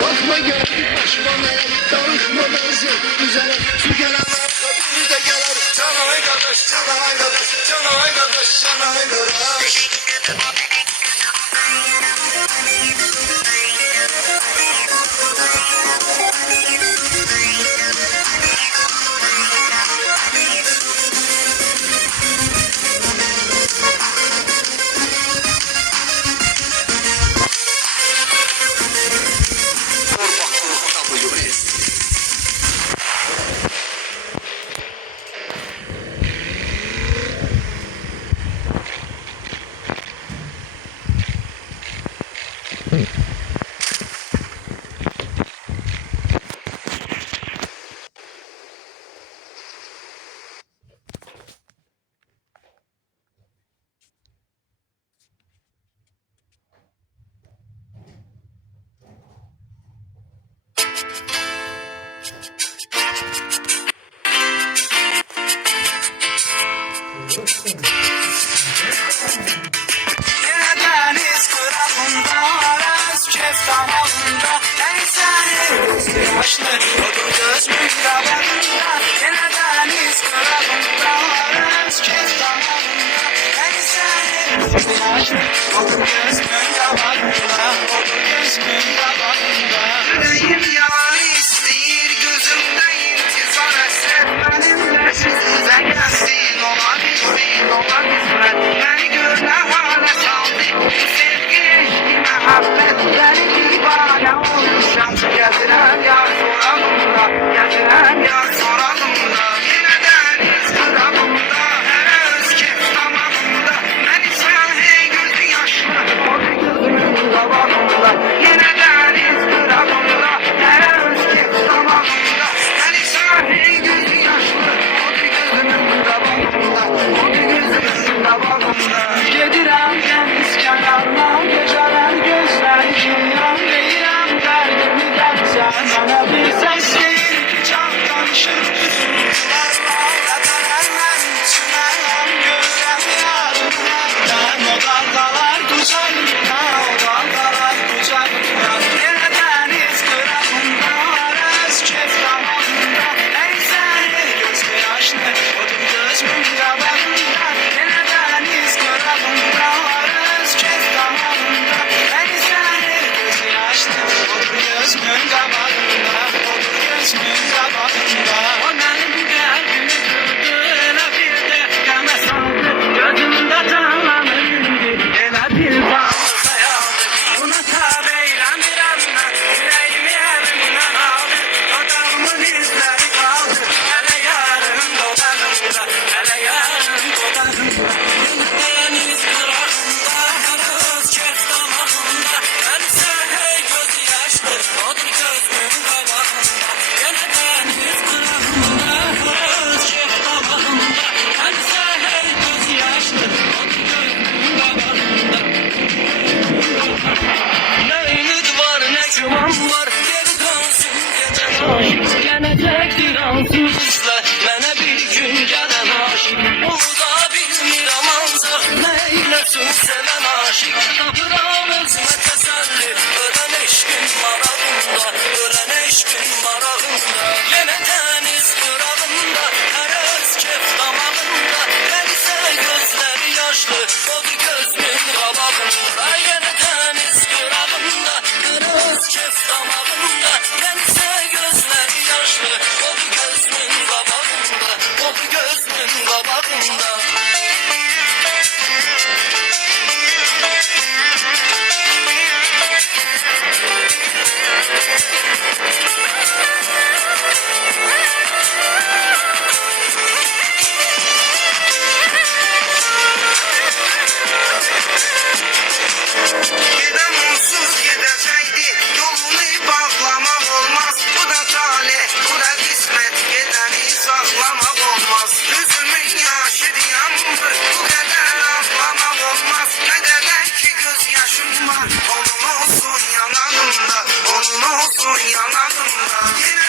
Bakma geldik başıma darıkmadan zevk güzel. Şu gelenler tabii de gelir. Can arkadaş, can arkadaş, can arkadaş, can arkadaş. Deniz kırağında, araz kef damağında, neyse başlı odur gözümün damarında. Yine deniz kırağında, araz kef damağında, neyse başlı odur gözümün damarında, odur gözümün damarında. Yüreğim yalan isteyir, gözümde intizar eser, benimle sizden gelsin, olabilsin, olabilsin. Beni gör ne hale saldı, sevgi, muhabbet, beni divane olmuşam. Getirem yar soralımda, getirem yar soralımda. Yine deniz kırağında, her öz kef damağında. Beni sen hey gözü yaşlı, o da gözümün davağında. Yine deniz kırağında, her öz kef damağında. Beni sen hey gözü yaşlı, o da gözümün davağında. O da gözümün davağında. Gedirəm dəniz kənarına, gecələr gözlər kimyan. Deyirəm dərdimi dərsən, mənə bir səs deyir ki, can danışır üzümlərlə. Ədələr mənim içməyəm, görürəm yarımlardan. O dalgalar qucağımda, o dalgalar qucağımda. Yenə dəniz qırağında, araz kef damağında. Neysə gözü yaşlı, odur gözümün qabağında. Yenə dəniz qırağında, araz kef damağında. Neysə gözü yaşlı, odur gözümün qabağında, odur gözümün qabağında. O mənim qəlbimi qırdı, elə bir də qəmə saldı. Gözümdə canlanır indi, elə bir bağlı xəyaldı. Buna tabe eyləmirəm mən, ürəyimi əlimdən aldı. O dağımın izləri qaldı, hələ yarın dodağımda, hələ yarın dodağımda. Deniz qırağında, araz kef damağında. Neysə hey gözü yaşlı, odur gözümün qabağında. Yenə deniz qırağında, araz kef damağında. Neysə hey gözü yaşlı, odur gözümün qabağında. Giden onsuz gedəcəkdi, yolunu bağlamaq olmaz. Bu da talih, bu da qismət, gedəni saxlamaq olmaz. Gözümün yaşı yanmır, bu qədər ağlamaq olmaz. Nə qədər ki göz yaşım var, onun olsun yanağımda, onun olsun yanağımda. Yenə